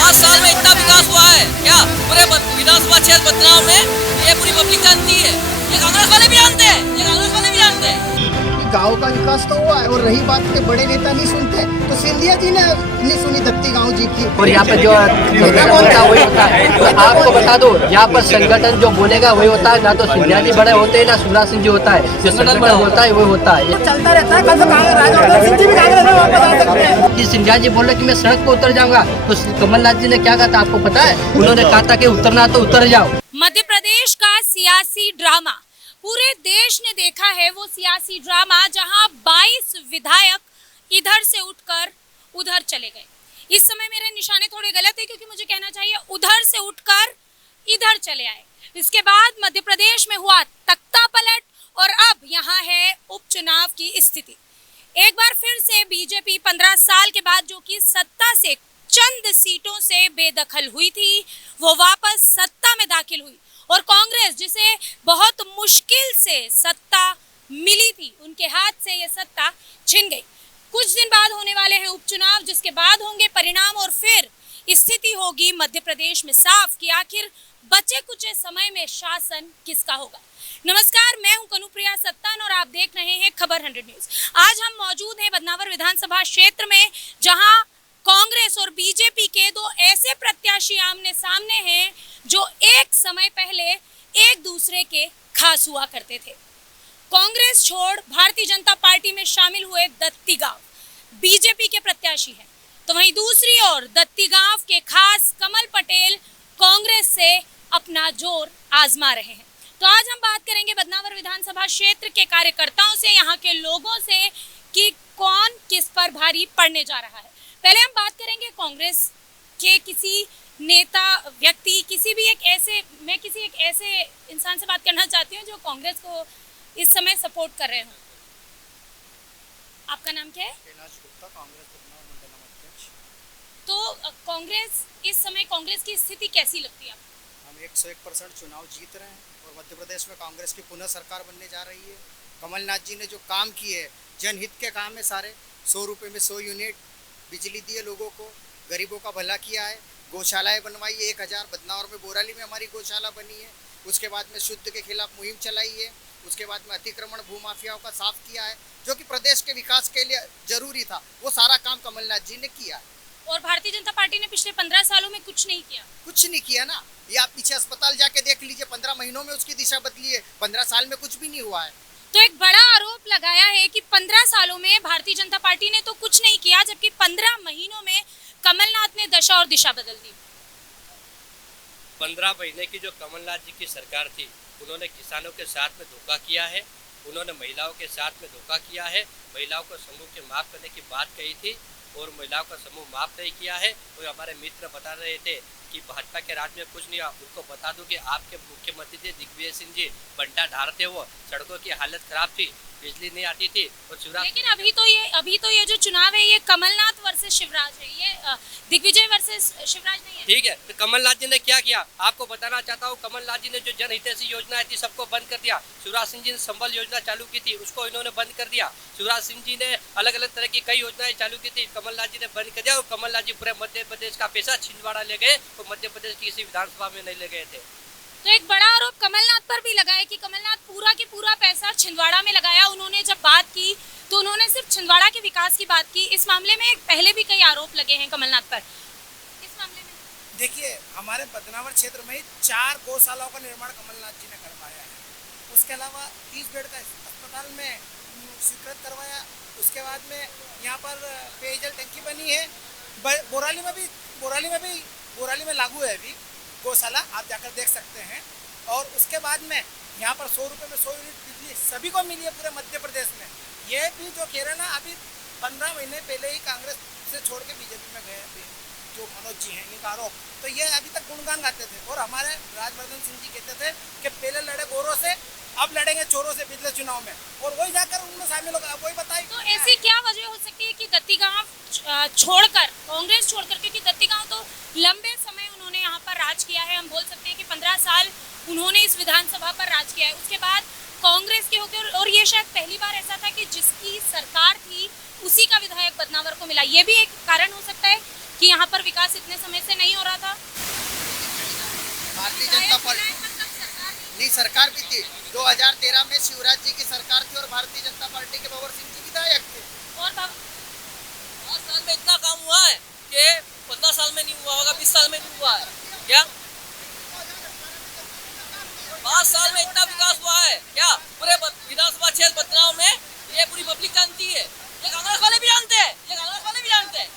5 साल में इतना विकास हुआ है क्या? पूरे विधानसभा क्षेत्र बदनाम में ये पूरी पब्लिक जानती है, ये कांग्रेस वाले भी जानते हैं, ये कांग्रेस वाले भी जानते हैं। गांव का विकास तो हुआ है, और रही बात के बड़े नेता नहीं सुनते, तो सिंधिया जी ने नहीं सुनी दत्ती गांव जी की। और यहाँ पर जो बोलता वही होता है। तो आपको बता दो, यहाँ पर संगठन जो बोलेगा वही होता है। ना तो सिंधिया जी बड़े होते हैं, ना शिवराज सिंह जी होता है। जो संगठन बड़ा होता है वही होता है। चलता रहता है, कल तो कि सिंधिया जी बोले कि मैं सड़क पर उतर जाऊंगा, तो कमलनाथ जी ने क्या कहा था आपको पता है? उन्होंने कहा था कि उतरना तो उतर जाओ। मध्य प्रदेश का सियासी ड्रामा पूरे देश ने देखा है। वो सियासी ड्रामा जहां 22 विधायक इधर से उठकर उधर चले गए। इस समय मेरे निशाने थोड़े गलत है क्योंकि मुझे कहना चाहिए उधर से उठकर इधर चले आए। इसके बाद मध्य प्रदेश में हुआ तख्ता पलट और अब यहाँ है उपचुनाव की स्थिति। एक बार फिर से बीजेपी 15 साल के बाद जो कि सत्ता से चंद सीटों से बेदखल हुई थी, वो वापस सत्ता में दाखिल हुई। और कांग्रेस, जिसे बहुत मुश्किल से सत्ता मिली थी, उनके हाथ से ये सत्ता छिन गई। कुछ दिन बाद होने वाले हैं उपचुनाव, जिसके बाद होंगे परिणाम और फिर स्थिति होगी मध्य प्रदेश में साफ कि आखिर बचे कुचे समय में शासन किसका होगा। नमस्कार, मैं हूं कनुप्रिया सत्तन और आप देख रहे हैं खबर 100 न्यूज। आज हम मौजूद हैं बदनावर विधानसभा क्षेत्र में, जहां कांग्रेस और बीजेपी के दो ऐसे प्रत्याशी आमने सामने हैं जो एक समय पहले एक दूसरे के खास हुआ करते थे। कांग्रेस छोड़ भारतीय जनता पार्टी में शामिल हुए दत्ती गांव बीजेपी के प्रत्याशी हैं, तो वहीं दूसरी ओर दत्ती गांव के खास कमल पटेल कांग्रेस से अपना जोर आजमा रहे हैं। तो आज हम बात करेंगे बदनावर विधानसभा क्षेत्र के कार्यकर्ताओं से, यहाँ के लोगों से कि कौन किस पर भारी पड़ने जा रहा है। पहले हम बात करेंगे कांग्रेस के किसी नेता, व्यक्ति, मैं किसी एक ऐसे इंसान से बात करना चाहती हूँ जो कांग्रेस को इस समय सपोर्ट कर रहे हो। आपका नाम क्या है? तो कांग्रेस इस समय, कांग्रेस की स्थिति कैसी लगती है आपको? हम 101% चुनाव जीत रहे हैं और मध्य प्रदेश में कांग्रेस की पुनः सरकार बनने जा रही है। कमलनाथ जी ने जो काम किए, जनहित के काम है सारे। 100 रुपये में 100 यूनिट बिजली दिए लोगों को, गरीबों का भला किया है, गौशालाएं बनवाई है 1000 बदनावर में, बोराली में हमारी गौशाला बनी है। उसके बाद में शुद्ध के खिलाफ मुहिम चलाई है। उसके बाद में अतिक्रमण भूमाफियाओं का साफ किया है, जो कि प्रदेश के विकास के लिए जरूरी था। वो सारा काम कमलनाथ जी ने किया है। और भारतीय जनता पार्टी ने पिछले 15 सालों में कुछ नहीं किया। कुछ नहीं किया ना, ये आप पीछे अस्पताल जाके देख लीजिए, 15 महीनों में उसकी दिशा बदली है। 15 साल में कुछ भी नहीं हुआ है। तो एक बड़ा आरोप लगाया है कि 15 सालों में भारतीय जनता पार्टी ने तो कुछ नहीं किया, जबकि 15 महीनों में कमलनाथ ने दशा और दिशा बदल दी। 15 महीने की जो कमलनाथ जी की सरकार थी, उन्होंने किसानों के साथ में धोखा किया है, उन्होंने महिलाओं के साथ में धोखा किया है। महिलाओं को समूह के माफ करने की बात कही थी और महिलाओं का समूह माफ नहीं किया है। और हमारे मित्र बता रहे थे कि भाजपा के राज में कुछ नहीं हुआ। उनको बता दूं कि आपके मुख्यमंत्री थे दिग्विजय सिंह जी, बंटा ढारते वो, सड़कों की हालत खराब थी, बिजली नहीं आती थी। और शिवराज, लेकिन अभी तो ये जो चुनाव है, ये कमलनाथ वर्सेस शिवराज है, ये दिग्विजय वर्सेस शिवराज नहीं है। ठीक है, तो कमलनाथ जी ने क्या किया आपको बताना चाहता हूँ। कमलनाथ जी ने जो जनहितैषी योजनाएं थी सबको बंद कर दिया। शिवराज सिंह जी ने संबल योजना चालू की थी, उसको इन्होंने बंद कर दिया। शिवराज सिंह जी ने अलग अलग तरह की कई योजनाएं चालू की थी, कमलनाथ जी ने बंद कर दिया। और कमलनाथ जी पूरे मध्य प्रदेश का पैसा छिंदवाड़ा ले गए और मध्य प्रदेश की किसी विधानसभा में नहीं ले गए थे। तो एक बड़ा आरोप कमलनाथ पर भी लगा है कि कमलनाथ पूरा के पूरा पैसा छिंदवाड़ा में लगाया। उन्होंने जब बात की तो उन्होंने सिर्फ छिंदवाड़ा के विकास की बात की। इस मामले में पहले भी कई आरोप लगे हैं कमलनाथ पर। इस मामले में देखिए, हमारे बदनावर क्षेत्र में 4 गौशालाओं का निर्माण कमलनाथ जी ने करवाया है। उसके अलावा 30 बेड का अस्पताल में स्वीकृत करवाया। उसके बाद में यहाँ पर पेयजल टंकी बनी है। बोराली में लागू है अभी गौशाला, आप जाकर देख सकते हैं। और उसके बाद में यहाँ पर 100 रुपये में 100 यूनिट बिजली सभी को मिली है पूरे मध्य प्रदेश में। ये भी जो कह रहे हैं ना, अभी 15 महीने पहले ही कांग्रेस से छोड़ के बीजेपी में गए जो मनोज जी हैं, इनका आरोप, तो ये अभी तक गुणगान गाते थे। और हमारे राजवर्धन सिंह जी कहते थे कि पहले लड़े गोरों से, अब लड़ेंगे चोरों से पिछले चुनाव में, और वही जाकर उनमें शामिल होगा। वही बताइए, तो ऐसी क्या वजह हो सकती है कि दत्ती गांव छोड़कर, कांग्रेस छोड़कर, क्योंकि दत्ती गांव तो लंबे समय उन्होंने यहाँ पर राज किया है। हम बोल सकते हैं कि 15 साल उन्होंने इस विधानसभा पर राज किया है। उसके बाद कांग्रेस के होकर, और ये शायद पहली बार ऐसा था कि जिसकी सरकार थी उसी का विधायक बदनावर को मिला। ये भी एक कारण हो सकता है। कि यहाँ पर विकास इतने समय से नहीं हो रहा था? भारतीय जनता पार्टी नहीं सरकार भी थी 2013 में शिवराज जी की सरकार थी और भारतीय जनता पार्टी के भंवर सिंह जी विधायक थे। और 5 साल में इतना काम हुआ है कि 15 साल में नहीं हुआ होगा, 20 साल में नहीं हुआ है क्या? 5 साल में इतना विकास हुआ है क्या? पूरे विधानसभा क्षेत्र बदनाव में ये पूरी पब्लिक जानती है, ये कांग्रेस वाले भी जानते हैं, ये कांग्रेस वाले भी जानते हैं।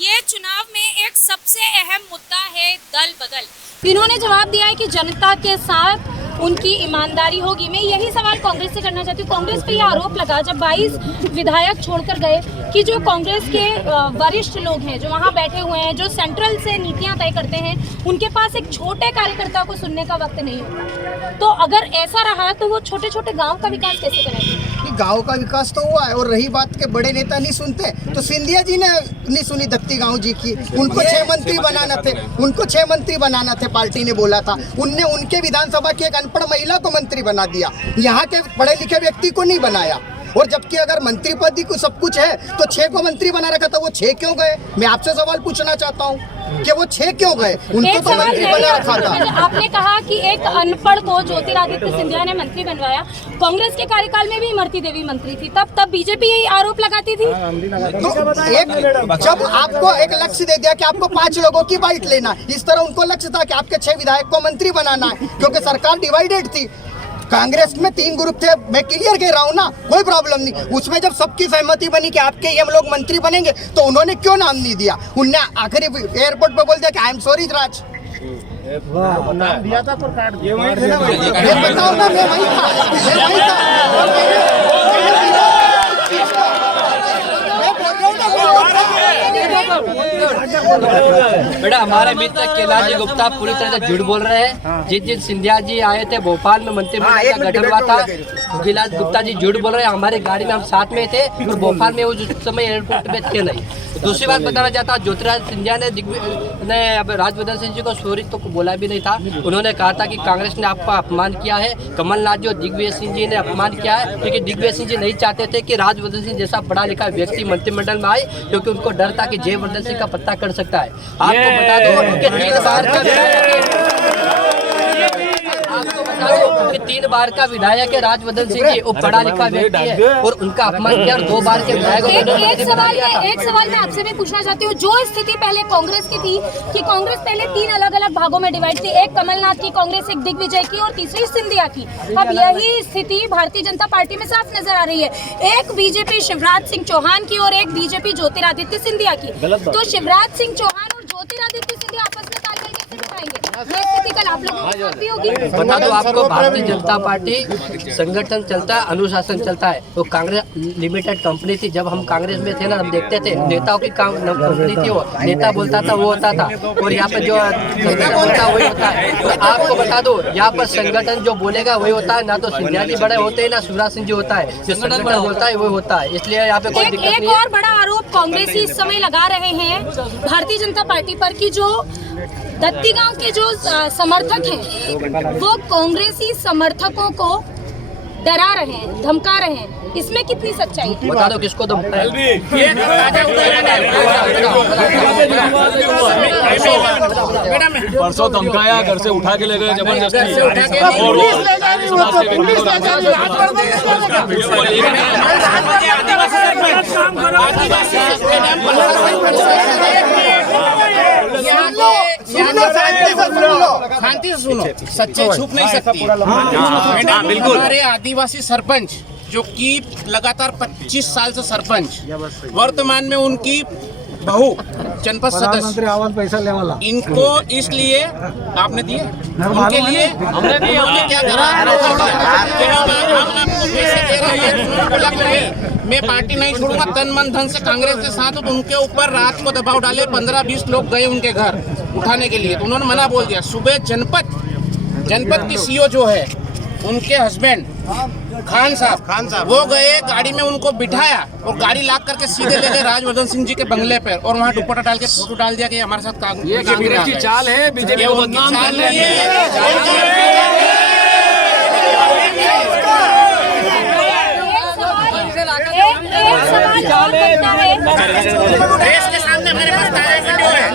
ये चुनाव में एक सबसे अहम मुद्दा है दल बदल। इन्होंने जवाब दिया है कि जनता के साथ उनकी ईमानदारी होगी। मैं यही सवाल कांग्रेस से करना चाहती हूँ। कांग्रेस पे ये आरोप लगा जब 22 विधायक छोड़कर गए कि जो कांग्रेस के वरिष्ठ लोग हैं जो वहाँ बैठे हुए हैं, जो सेंट्रल से नीतियाँ तय करते हैं, उनके पास एक छोटे कार्यकर्ता को सुनने का वक्त नहीं होता। तो अगर ऐसा रहा तो वो छोटे छोटे गाँव का विकास कैसे करेंगे? गांव का विकास तो हुआ है और रही बात के बड़े नेता नहीं सुनते तो सिंधिया जी ने नहीं सुनी दत्ती गांव जी की। उनको 6 मंत्री बनाना थे, पार्टी ने बोला था। उनने उनके विधानसभा की एक अनपढ़ महिला को मंत्री बना दिया, यहाँ के पढ़े लिखे व्यक्ति को नहीं बनाया। और जबकि अगर मंत्री पद ही सब कुछ है तो 6 को मंत्री बना रखा था, वो 6 क्यों गए? मैं आपसे सवाल पूछना चाहता हूँ कि वो 6 क्यों गए? उनको तो मंत्री बना रखा था। आपने कहा कि एक अनपढ़ को ज्योतिरादित्य सिंधिया ने मंत्री बनवाया। कांग्रेस के कार्यकाल में भी इमरती देवी मंत्री थी, तब बीजेपी यही आरोप लगाती थी। तो जब आपको एक लक्ष्य दे दिया कि आपको 5 लोगों की बाइट लेना, इस तरह उनको लक्ष्य था कि आपके 6 विधायक को मंत्री बनाना है, क्योंकि सरकार डिवाइडेड थी। कांग्रेस में 3 ग्रुप थे, मैं क्लियर कह रहा हूँ ना, कोई प्रॉब्लम नहीं। उसमें जब सबकी सहमति बनी कि आपके ये लोग मंत्री बनेंगे तो उन्होंने क्यों नाम नहीं दिया? उनने आखिरी एयरपोर्ट पे बोल दिया कि आई एम सॉरी राज। नाम दिया था पर काट दिया। मैं बताऊँ ना, मैं वही था। बेटा हमारे मित्र कैलाश गुप्ता पूरी तरह से झूठ बोल रहे हैं। जिस दिन सिंधिया जी आए थे भोपाल में मंत्रिमंडल का गठन हुआ था, कैलाश गुप्ता जी झूठ बोल रहे हैं। हमारी गाड़ी में हम साथ में थे और भोपाल में उस समय एयरपोर्ट में थे नहीं। दूसरी बात बताना चाहता हूँ, ज्योतिरादित्य सिंधिया ने अब राजवर्धन सिंह जी को सॉरी तो बोला भी नहीं था। उन्होंने कहा था कि कांग्रेस ने आपका अपमान किया है। कमलनाथ जी और दिग्विजय सिंह जी ने अपमान किया है, क्योंकि दिग्विजय सिंह जी नहीं चाहते थे कि राजवर्धन सिंह जैसा पढ़ा लिखा व्यक्ति मंत्रिमंडल में आए, क्योंकि उनको डर था कि जयवर्धन सिंह का पत्ता कर सकता है। आपको बता दो कि 3 बार का विधायक है राजवर्धन सिंह जी, वो पढ़ा लिखा व्यक्ति है और उनका अपमान किया। और 2 बार के विधायक। एक सवाल मैं आपसे भी पूछना चाहती हूँ। जो स्थिति पहले कांग्रेस की थी कि कांग्रेस पहले 3 अलग-अलग भागों में डिवाइड थी, एक कमलनाथ की कांग्रेस, एक दिग्विजय की और तीसरी सिंधिया की। अब यही स्थिति भारतीय जनता पार्टी में साफ नजर आ रही है। एक बीजेपी शिवराज सिंह चौहान की और एक बीजेपी ज्योतिरादित्य सिंधिया की। तो शिवराज सिंह चौहान और ज्योतिरादित्य सिंधिया आपस में तालमेल कैसे बिठाएंगे? ये स्थिति कल आप लोगों के साथ भी होगी। बता दो आपको, भारतीय जनता पार्टी संगठन चलता है, अनुशासन चलता है। तो कांग्रेस लिमिटेड कंपनी थी, जब हम कांग्रेस में थे ना, हम देखते थे नेताओं की कंपनी थी। वो नेता बोलता था वो होता था, और यहाँ पे जो नेता बोलता वही होता है। तो आपको बता दो, यहाँ पर संगठन जो बोलेगा वही होता है। ना तो सिंधिया जी बड़े होते हैं, ना शिवराज सिंह जी होता है। जो संगठन बड़ा होता है वही होता है। इसलिए यहाँ पे कोई दिक्कत नहीं है। एक और बड़ा आरोप कांग्रेसी इस समय लगा रहे हैं भारतीय जनता पार्टी पर कि जो दत्ती गांव के जो समर्थक हैं वो कांग्रेसी समर्थकों को डरा रहे हैं, धमका रहे हैं। इसमें कितनी सच्चाई है? बता दो किसको धमका है? परसों धमकाया, घर से उठा के ले गए जबरदस्ती। शांति से सुनो, सच्चाई छुप नहीं सकती। बिल्कुल। हमारे आदिवासी सरपंच जो कि लगातार 25 साल से सरपंच, वर्तमान में उनकी बहू जनपद सदस्य, आवाज पैसा ले वाला, इनको इसलिए आपने दिए, उनके लिए हमने दिए। क्या करा? हम आपको पैसे दे रहे हैं, मैं पार्टी नहीं छोड़ूंगा, तन मन धन से कांग्रेस के साथ। तो उनके ऊपर रात को दबाव डाले, 15-20 लोग गए उनके घर उठाने के लिए, तो उन्होंने मना बोल दिया। सुबह जनपद की सीओ जो है, उनके हस्बैंड खान साहब वो गए, गाड़ी में उनको बिठाया और गाड़ी लाग करके सीधे ले गए राजवर्धन सिंह जी के बंगले पर, और वहाँ दुपट्टा डाल के फोटो डाल दिया कि हमारे साथ कांग्रेस की चाल है, बीजेपी को बदनाम करने की। एक सवाल और बनता है, देश के सामने हमारे पास वीडियो है।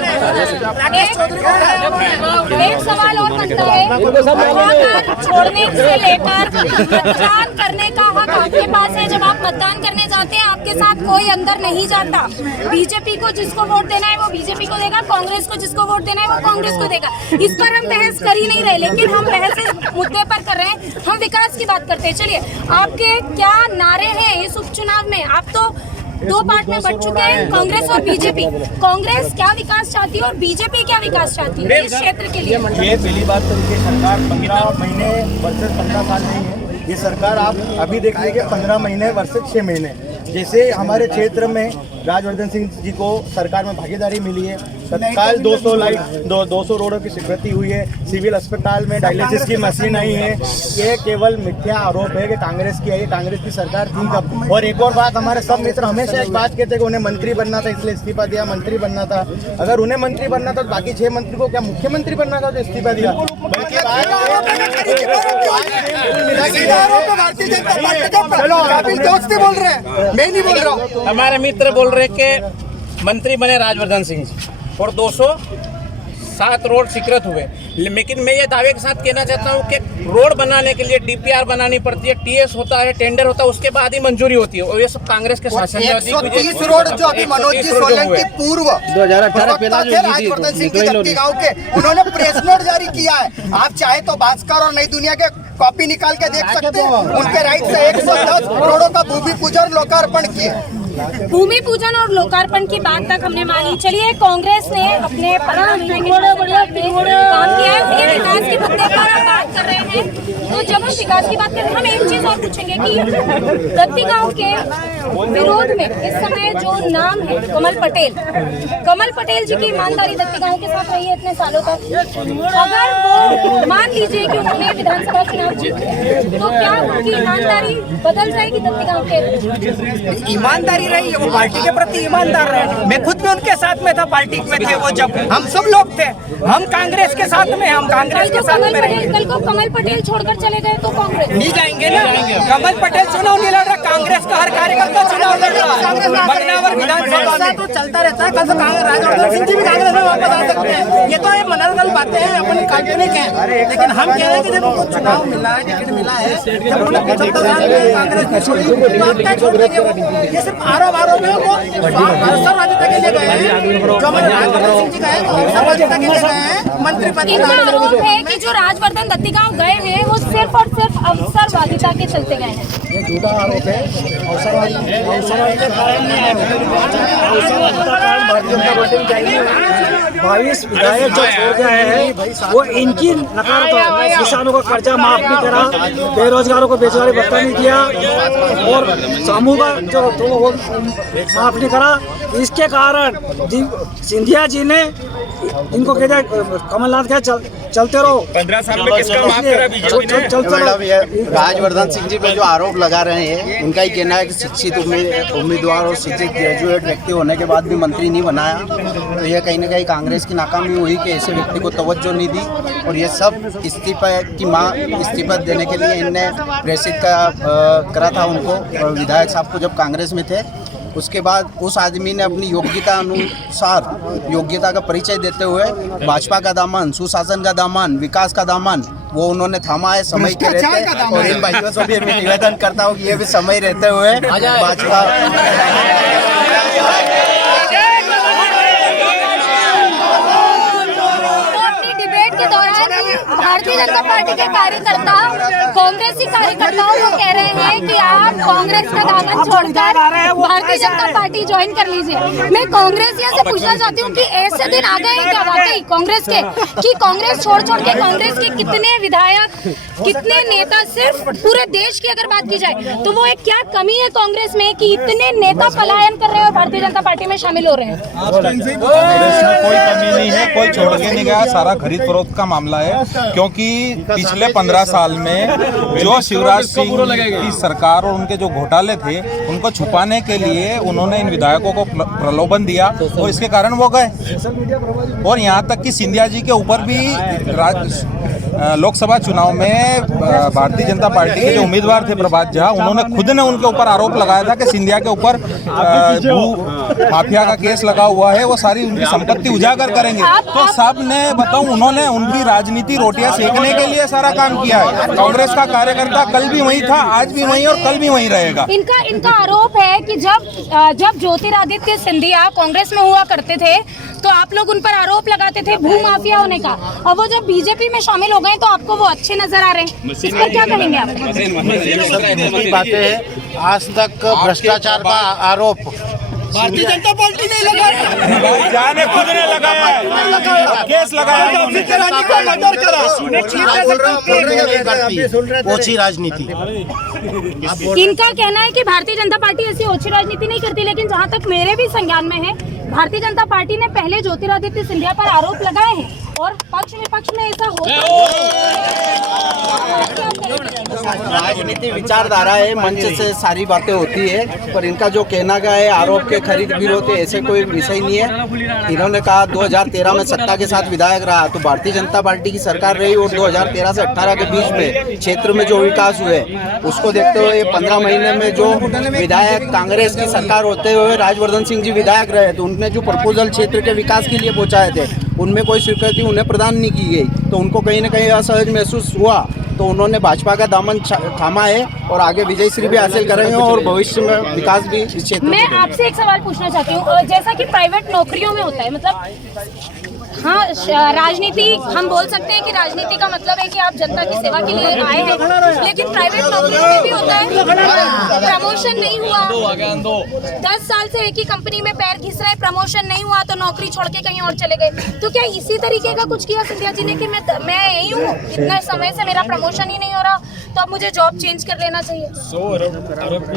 एक सवाल और बनता है, वाहन छोड़ने से लेकर मतदान करने का हक आपके पास है। जब आप मतदान करने जाते हैं आपके साथ कोई अंदर नहीं जाता। बीजेपी को जिसको वोट देना है वो बीजेपी को देगा, कांग्रेस को जिसको वोट देना है वो कांग्रेस को देगा। इस पर हम बहस कर ही नहीं रहे, लेकिन हम बहस इस मुद्दे पर कर रहे हैं, हम विकास की बात करते हैं। चलिए, आपके क्या नारे हैं इस उपचुनाव में? आप तो दो पार्ट में बट चुके हैं, कांग्रेस और बीजेपी। कांग्रेस क्या विकास चाहती है और बीजेपी क्या विकास चाहती है इस क्षेत्र के लिए? ये पहली बात तो ये सरकार 15 महीने वर्सेस 15 साल नहीं है। ये सरकार आप अभी देख लीजिए 15 महीने वर्सेस 6 महीने। जैसे हमारे क्षेत्र में राजवर्धन सिंह जी को सरकार में भागीदारी मिली है, तत्काल 200 रोडों की स्वीकृति हुई है, सिविल अस्पताल में डायलिसिस की मशीन आई है। ये केवल मिथ्या आरोप है कि कांग्रेस की है, ये कांग्रेस की सरकार थी कब। और एक और बात, हमारे सब मित्र हमेशा एक बात कहते हैं कि उन्हें मंत्री बनना था इसलिए इस्तीफा दिया, मंत्री बनना था। अगर उन्हें मंत्री बनना था तो बाकी 6 मंत्री को क्या मुख्यमंत्री बनना था तो इस्तीफा दिया? दोस्ती बोल रहे हैं, मैं नहीं बोल रहा हूँ। हमारे मित्र बोल रहे कि मंत्री बने राजवर्धन सिंह जी और 207 रोड स्वीकृत हुए। लेकिन मैं ये दावे के साथ कहना चाहता हूँ कि रोड बनाने के लिए DPR बनानी पड़ती है, TS होता है, टेंडर होता है, उसके बाद ही मंजूरी होती है। और ये सब कांग्रेस के शासन में 130 रोड जो अभी मनोज जी सोलंकी पूर्व 2018 थे राजवर्धन सिंह की दत्ती गांव के, उन्होंने प्रेस नोट जारी किया है। आप चाहे तो भास्कर और नई दुनिया के कॉपी निकाल के देख सकते हैं। उनके राइट से 110 करोड़ों का भूमि पूजन लोकार्पण किया। भूमि पूजन और लोकार्पण की बात तक हमने मानी। चलिए, कांग्रेस ने अपने 15 महीने के काम किया है, उनके विकास के मुद्दे पर आप बात कर रहे हैं। तो जब हम विकास की बात कर रहे हैं, हम एक चीज और पूछेंगे कि दत्ती गांव के विरोध में इस समय जो नाम है कमल पटेल जी की ईमानदारी दत्ती गांव के साथ रही है इतने सालों तक। अगर वो मान लीजिए कि उन्होंने विधानसभा चुनाव जीते तो क्या उनकी ईमानदारी बदल जाएगी दत्ती गांव के? ईमानदारी रही है, वो पार्टी के प्रति ईमानदार रहे। मैं खुद भी उनके साथ में था, पार्टी में थे वो, जब हम सब लोग थे। हम कांग्रेस के साथ में, हम कांग्रेस के साथ में रहेंगे। कल को कमल पटेल छोड़कर चले गए तो कांग्रेस नहीं जाएंगे ना। कमल पटेल चुनाव नहीं लड़ रहा, कांग्रेस का हर कार्यकर्ता चुनाव लड़ रहा है। बगनावर विधानसभा तो चलता रहता है। कल से राजवर्धन सिंह जी भी कांग्रेस में वापस आ सकते हैं। ये तो ये मनोरंजन बातें हैं, अपनी काल्पनिक है। लेकिन हम कह रहे हैं कि जब उनको चुनाव मिला है, टिकट मिला है, जब उन्होंने 75 साल में कांग्रेस ने छोड़ी, तो आप क्या छोड़ देंगे? ये सिर्फ आरोप में वो अवसरवादिता के लिए गए हैं। जो हमारे राजवर्धन सिंह जी गए तो अवसरवादिता के लिए गए हैं, मंत्री पद। इनका आरोप है कि जो राजवर्धन दत्ती गांव गए हैं वो सिर्फ और सिर्फ अवसरवादिता के चलते गए हैं। ये झूठा आरोप है। अवसरवादिता कारण नहीं है, अवसरवादिता कारण भारतीय जनता पार्टी में चाहिए 22 विधायक जो छोड़ गए हैं वो इनकी नकारात्मक। किसानों का कर्जा माफ नहीं करा, बेरोजगारों को बेरोजगारी भत्ता नहीं दिया और समूह का जो तो वो माफ नहीं करा। इसके कारण सिंधिया जी ने इनको कहते कमलनाथ कहे चलते रहो। 15 साल में किसका माफ करा बीजेपी ने? चलते रहो। राजवर्धन सिंह जी पे जो आरोप लगा रहे हैं, उनका ही कहना है कि शिक्षित उम्मीदवार और शिक्षित ग्रेजुएट व्यक्ति होने के बाद भी मंत्री नहीं बनाया। तो यह कहीं ना कहीं कांग्रेस की नाकामी हुई कि ऐसे व्यक्ति को तवज्जो नहीं दी। और ये सब इस्तीफा की मांग, इस्तीफा देने के लिए इनने प्रेषित करा था उनको, विधायक साहब को, जब कांग्रेस में थे। उसके बाद उस आदमी ने अपनी योग्यता अनुसार योग्यता का परिचय देते हुए भाजपा का दामन, सुशासन का दामन, विकास का दामन वो उन्होंने थामा है समय के रहते। और इन भाइयों से भी मैं निवेदन करता हूँ कि ये भी समय रहते हुए भाजपा भारतीय जनता पार्टी के कार्यकर्ता, कांग्रेसी कार्यकर्ताओं को कह रहे हैं कि आप कांग्रेस का दामन छोड़कर भारतीय जनता पार्टी ज्वाइन कर लीजिए। मैं कांग्रेसियों से पूछना चाहती हूँ कि ऐसे दिन आ गए हैं क्या वाकई कांग्रेस के, कि कांग्रेस छोड़ के कांग्रेस के कितने विधायक, कितने नेता, सिर्फ पूरे देश की अगर बात की जाए तो वो एक क्या कमी है कांग्रेस में कि इतने नेता पलायन कर रहे हैं और भारतीय जनता पार्टी में शामिल हो रहे हैं? कोई कमी नहीं है, कोई छोड़ के नहीं गया। सारा खरीद फरोख्त का मामला है, क्योंकि पिछले 15 साल में जो शिवराज सिंह की सरकार और उनके जो घोटाले थे उनको छुपाने के लिए उन्होंने इन विधायकों को प्रलोभन दिया और इसके कारण वो गए। और यहाँ तक कि सिंधिया जी के ऊपर भी लोकसभा चुनाव में भारतीय जनता पार्टी के जो उम्मीदवार थे प्रभात झा, उन्होंने खुद ने उनके ऊपर आरोप लगाया था कि सिंधिया के ऊपर भू माफिया का केस लगा हुआ है, वो सारी उनकी संपत्ति उजागर करेंगे। तो सब ने बताऊं, उन्होंने उनकी राजनीति रोटियां सेकने के लिए सारा काम किया है। कांग्रेस का कार्यकर्ता कल भी वही था, आज भी वही और कल भी वही रहेगा। इनका आरोप है कि जब ज्योतिरादित्य सिंधिया कांग्रेस में हुआ करते थे तो आप लोग उन पर आरोप लगाते थे भू माफिया होने का, और वो जब बीजेपी में शामिल हो गए तो आपको वो अच्छे नजर आ रहे हैं। इस पर क्या कहेंगे आप? सब बातें हैं। आज तक भ्रष्टाचार का आरोप भारतीय जनता पार्टी ने लगाया, खुद ने लगाया है, केस लगाया है, ओछी राजनीति। इनका कहना है कि भारतीय जनता पार्टी ऐसी ओछी राजनीति नहीं करती, लेकिन जहां तक मेरे भी संज्ञान में है, भारतीय जनता पार्टी ने पहले ज्योतिरादित्य सिंधिया पर आरोप लगाए हैं और पक्ष विपक्ष में ऐसा राजनीति विचारधारा है, मंच से सारी बातें होती है, पर इनका जो कहना का है आरोप के खरीद विरोध है, ऐसे कोई विषय नहीं है। इन्होंने कहा 2013 में सत्ता के साथ विधायक रहा, तो भारतीय जनता पार्टी की सरकार रही और 2013 से 18 के बीच में क्षेत्र में जो विकास हुए उसको देखते हुए 15 महीने में जो विधायक कांग्रेस की सरकार होते हुए राजवर्धन सिंह जी विधायक रहे, तो उनने जो प्रपोजल क्षेत्र के विकास के लिए पहुंचाए थे उनमें कोई स्वीकृति उन्हें प्रदान नहीं की गई, तो उनको कहीं ना कहीं असहज महसूस हुआ, तो उन्होंने भाजपा का दामन थामा है और आगे विजयश्री भी हासिल करेंगे और भविष्य में विकास भी इस क्षेत्र में। मैं आपसे एक सवाल पूछना चाहती हूँ, जैसा कि प्राइवेट नौकरियों में होता है, मतलब हाँ राजनीति हम बोल सकते हैं कि राजनीति का मतलब है कि आप जनता की सेवा के लिए आए हैं, लेकिन प्राइवेट नौकरियों में भी होता है प्रमोशन नहीं हुआ, 10 साल से एक ही कंपनी में पैर घिस रहे, प्रमोशन नहीं हुआ तो नौकरी छोड़ के कहीं और चले गए। तो क्या इसी तरीके का कुछ किया सिंधिया जी ने कि मैं यही हूँ, इतना समय से मेरा प्रमोशन ही नहीं हो रहा, तो अब मुझे जॉब चेंज कर लेना चाहिए?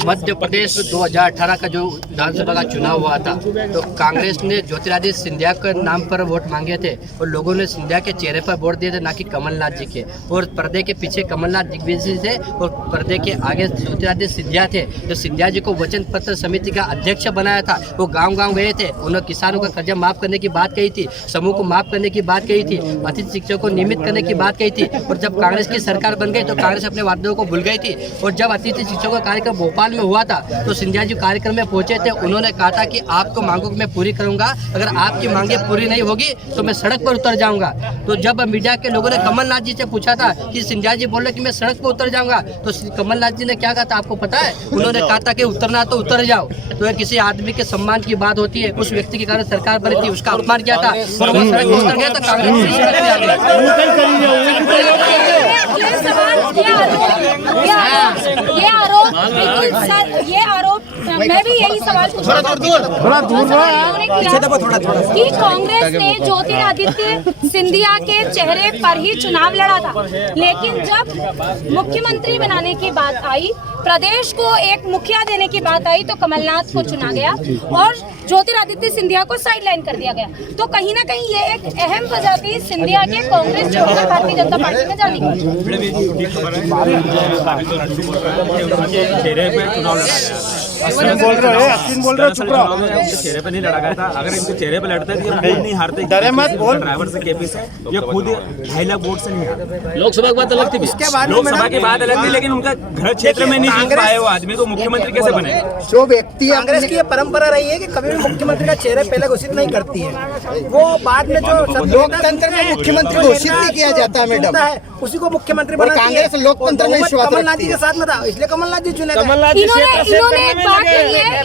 मध्य प्रदेश 2018 का जो विधानसभा का चुनाव हुआ था, तो कांग्रेस ने ज्योतिरादित्य सिंधिया के नाम पर वोट मांगे थे और लोगों ने सिंधिया के चेहरे पर वोट दिए थे, ना कि कमलनाथ जी के। और पर्दे के पीछे कमलनाथ दिग्विजय थे और पर्दे के आगे ज्योतिरादित्य सिंधिया थे, जो सिंधिया जी को वचन पत्र समिति का अध्यक्ष बनाया था। वो गांव-गांव गए थे, उन्होंने किसानों का कर्जा माफ करने की बात कही थी, समूह को माफ करने की बात कही थी, अतिथि शिक्षकों को नियमित करने की बात कही थी। और जब कांग्रेस की सरकार बन गई तो कांग्रेस अपने वादों को भूल गई थी। और जब अतिथि शिक्षकों का कार्यक्रम भोपाल में हुआ था तो सिंधिया जी कार्यक्रम में पहुंचे थे, उन्होंने कहा था कि आपको मांगों मैं पूरी करूंगा, अगर आपकी मांगे पूरी नहीं होगी तो मैं सड़क पर उतर जाऊंगा। तो जब मीडिया के लोगों ने कमलनाथ जी से पूछा था कि सिंधिया जी बोल रहे कि मैं सड़क पर उतर जाऊंगा, तो कमलनाथ जी ने क्या कहा था आपको पता है? उन्होंने कहा था कि उतरना तो उतर जाओ। तो किसी आदमी के सम्मान की बात होती है, उस व्यक्ति के कारण सरकार बनी थी, उसका अपमान किया था और वो सड़क पर उतर गया तो कांग्रेस ये आरोप मैं भी यही सवाल पूछना चाहती हूँ कि कांग्रेस ने ज्योतिरादित्य सिंधिया के चेहरे पर ही चुनाव लड़ा था, लेकिन जब मुख्यमंत्री बनाने की बात आई, प्रदेश को एक मुखिया देने की बात आई, तो कमलनाथ को चुना गया और ज्योतिरादित्य सिंधिया को साइडलाइन कर दिया गया। तो कहीं ना कहीं ये एक अहम वजह थी सिंधिया के कांग्रेस छोड़कर भारतीय जनता पार्टी में जाने चेहरे पे नहीं लड़ा गया था। अगर इनके चेहरे पे लड़ते तो ये नहीं हारते। ड्राइवर से केपी से ये खुद 2.5 लाख वोट से नहीं हारते। लोकसभा की बात अलग थी, लोकसभा की बात अलग थी, लेकिन उनका घर क्षेत्र में नहीं जीत पाए वो आदमी, तो मुख्यमंत्री कैसे बने? जो व्यक्ति कांग्रेस की ये परंपरा रही है कि कभी भी मुख्यमंत्री का चेहरे पहले घोषित नहीं करती है, वो बाद में जो लोकतंत्र में मुख्यमंत्री घोषित नहीं किया जाता है मैडम, उसी को मुख्यमंत्री बनाती है। कांग्रेस लोकतंत्र में विश्वास कमलनाथ जी के साथ में था, इसलिए कमलनाथ जी चुने गए। इन्होंने एक बात कही है,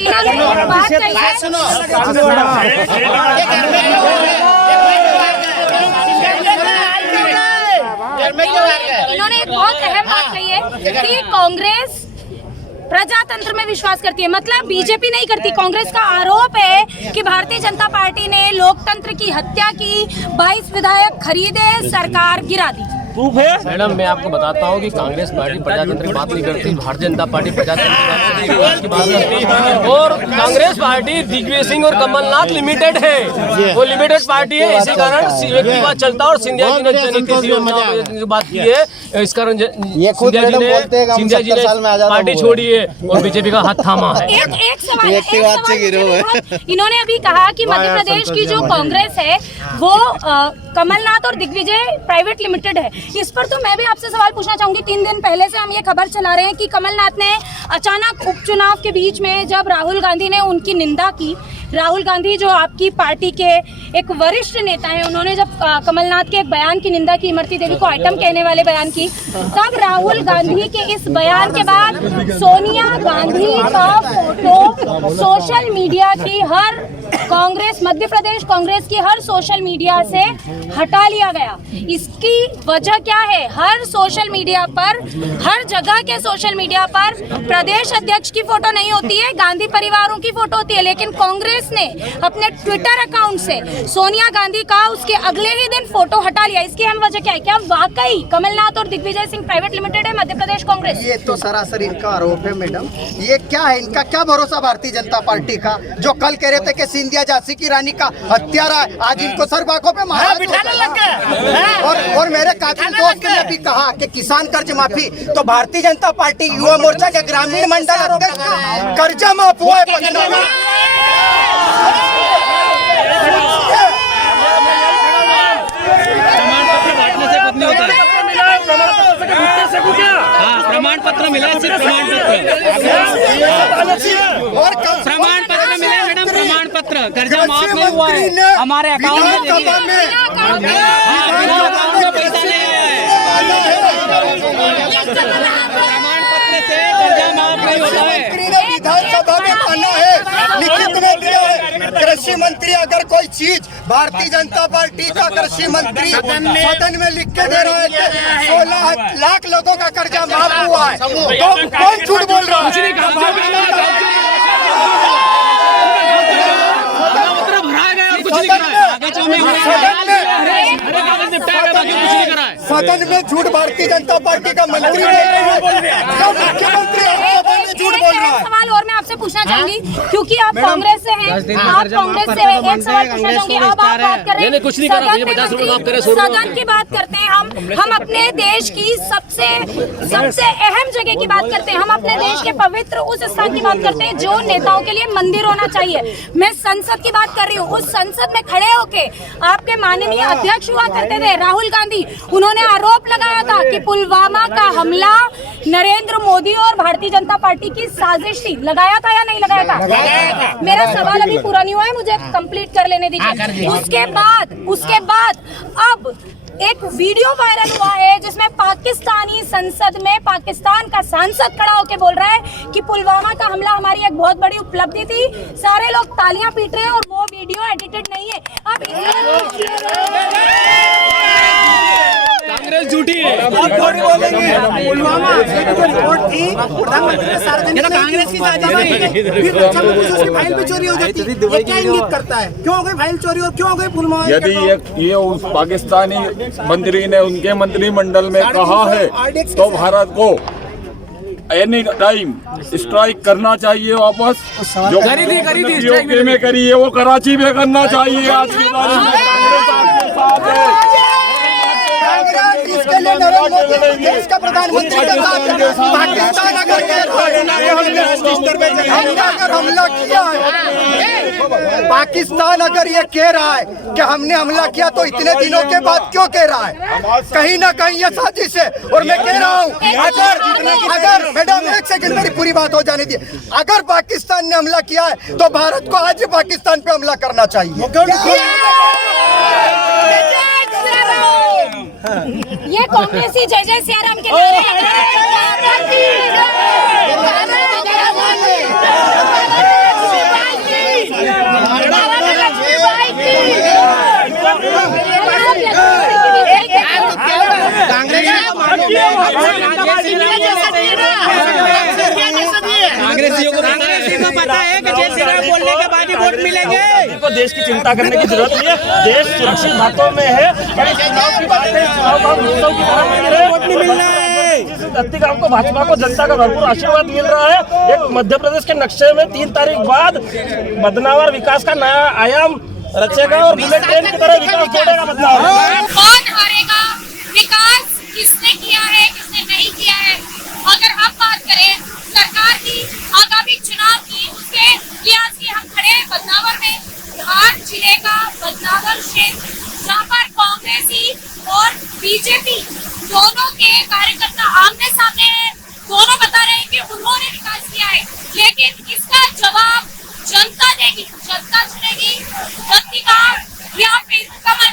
इन्होंने एक बहुत अहम बात कही है कि कांग्रेस प्रजातंत्र में विश्वास करती है, मतलब बीजेपी नहीं करती। कांग्रेस का आरोप है कि भारतीय जनता पार्टी ने लोकतंत्र की हत्या की, 22 विधायक खरीदे, सरकार गिरा दी। प्रूफ है मैडम, मैं आपको बताता हूँ कि कांग्रेस पार्टी प्रजातंत्र की बात नहीं करती, भारतीय जनता पार्टी प्रजातंत्र की बात करती है। और कांग्रेस पार्टी दिग्विजय सिंह और कमलनाथ लिमिटेड है, वो लिमिटेड पार्टी है, इसी कारण व्यक्तिवाद चलता है। और सिंधिया जी ने जनहित बात की है, इस कारण सिंधिया जी ने पार्टी छोड़ी है और बीजेपी का हाथ थामा है। एक सवाल इन्होंने अभी कहा कि मध्य प्रदेश की जो कांग्रेस है वो कमलनाथ और दिग्विजय प्राइवेट लिमिटेड है। इस पर तो मैं भी आपसे सवाल पूछना चाहूंगी। 3 दिन पहले से हम ये खबर चला रहे हैं कि कमलनाथ ने अचानक उपचुनाव के बीच में जब राहुल गांधी ने उनकी निंदा की, राहुल गांधी जो आपकी पार्टी के एक वरिष्ठ नेता हैं, उन्होंने जब कमलनाथ के एक बयान की निंदा की, इमरती देवी को आइटम कहने वाले बयान की, तब राहुल गांधी के इस बयान के बाद सोनिया गांधी का फोटो सोशल मीडिया की हर कांग्रेस, मध्य प्रदेश कांग्रेस की हर सोशल मीडिया से हटा लिया गया। इसकी वजह क्या है? हर सोशल मीडिया पर, हर जगह के सोशल मीडिया पर प्रदेश अध्यक्ष की फोटो नहीं होती है, गांधी परिवारों की फोटो होती है, लेकिन कांग्रेस ने अपने ट्विटर अकाउंट से सोनिया गांधी का उसके अगले ही दिन फोटो हटा लिया। इसकी हम वजह क्या है? क्या वाकई कमलनाथ और दिग्विजय सिंह प्राइवेट लिमिटेड है मध्य प्रदेश कांग्रेस? ये तो सरासर इनका आरोप है मैडम। ये क्या है, इनका क्या भरोसा भारतीय जनता पार्टी का, जो कल कह रहे थे कि सिंधिया झांसी की रानी का हत्यारा है, आज इनको सर बाकों पे मारा और मेरे कातिल दोस्त ने भी कहा कि किसान कर्ज माफी, तो भारतीय जनता पार्टी युवा मोर्चा के ग्रामीण मंडल अध्यक्ष का कर्जा माफ हुआ है। प्रमाण पत्र मिला, सिर्फ प्रमाण पत्र मिला मैडम, प्रमाण पत्र। कर्जा माफ नहीं हुआ है, हमारे अकाउंट में पैसा नहीं आया है, प्रमाण पत्र से कर्जा माफ नहीं होता है। विधानसभा में माना है, लिखित में दिया है। कृषि मंत्री अगर कोई चीज भारतीय जनता पार्टी का कृषि मंत्री सदन में लिख के दे रहा है कि 16 लाख लोगों का कर्जा माफ हुआ है, तो कौन झूठ बोल रहा है? सदन में झूठ भारतीय जनता पार्टी का मंत्री मुख्यमंत्री झूठ बोल रहा है। सवाल और मैं आपसे पूछना चाहूंगी, क्योंकि आप कांग्रेस से हैं, आप कांग्रेस से हैं, एक सवाल पूछना चाहूंगी। अब आप बात कर रहे हैं सदन की बात करते हैं, हम अपने देश की सबसे अहम जगह की बात करते हैं, हम अपने देश के पवित्र उस स्थान की बात करते हैं जो नेताओं के लिए मंदिर होना चाहिए। मैं संसद की बात कर रही हूँ। उस संसद में खड़े होके आपके माननीय अध्यक्ष हुआ करते थे राहुल गांधी, उन्होंने आरोप लगाया था कि पुलवामा का हमला नरेंद्र मोदी और भारतीय जनता पार्टी की साजिश थी। लगाया था या नहीं लगाया था? मेरा सवाल अभी पूरा नहीं हुआ है, मुझे कंप्लीट कर लेने दीजिए। उसके बाद अब एक वीडियो वायरल हुआ है जिसमें पाकिस्तानी संसद में पाकिस्तान का सांसद खड़ा होकर बोल रहा है कि पुलवामा का हमला हमारी एक बहुत बड़ी उपलब्धि थी। सारे लोग तालियां पीट रहे हैं और वो वीडियो एडिटेड नहीं है। अब कांग्रेस झूठी है, पुलवामा जो रिपोर्ट थी प्रधानमंत्री ने सार्वजनिक कांग्रेस की फाइल भी चोरी हो जाती है। ये क्या इंगित करता है? क्यों हो गई फाइल चोरी और क्यों हो गई पुलवामा? यदि ये उस पाकिस्तानी मंत्री ने उनके मंत्रिमंडल में कहा है तो भारत को एनी टाइम स्ट्राइक करना चाहिए वापस। जो यूके में करी है वो कराची में करना चाहिए। आज की तारीख में कांग्रेस आपके साथ है। इसके लिए नरेंद्र मोदी देश का प्रधानमंत्री के साथ पाकिस्तान अगर हमला किया है, पाकिस्तान अगर ये कह रहा है कि हमने हमला किया, तो इतने दिनों के बाद क्यों कह रहा है? कहीं ना कहीं ये साजिश है। और मैं कह रहा हूँ, अगर मैडम एक सेकंड मेरी पूरी बात हो जाने दी, अगर पाकिस्तान ने हमला किया है तो भारत को आज पाकिस्तान पे हमला करना चाहिए। ये कांग्रेसी जय जय सियाराम के नारे कांग्रेसियों को पता है कि जय श्री राम बोलने के बाद ही वोट मिलेंगे। को देश की चिंता करने की जरूरत नहीं है। देश सुरक्षित हाथों में है। दत्तीगांव को भाजपा को जनता का भरपूर आशीर्वाद मिल रहा है। एक मध्य प्रदेश के नक्शे में 3 तारीख बाद बदनावर विकास का नया आयाम रचेगा और बुलेट ट्रेन की तरह विकास जोड़ेगा बदनावर। कौन हारेगा? विकास किसने किया है, किसने नहीं किया है? अगर हम बात करें सरकार की आगामी चुनाव की, उसके लिहाज से हम खड़े हैं बदनावर में, धार जिले का बदनावर क्षेत्र, जहाँ पर कांग्रेस बीजेपी, दोनों के कार्यकर्ता आमने सामने हैं। दोनों बता रहे हैं कि उन्होंने विकास किया है, लेकिन इसका जवाब जनता देगी, जनता चुनेगी, दत्ती का या फिर कमल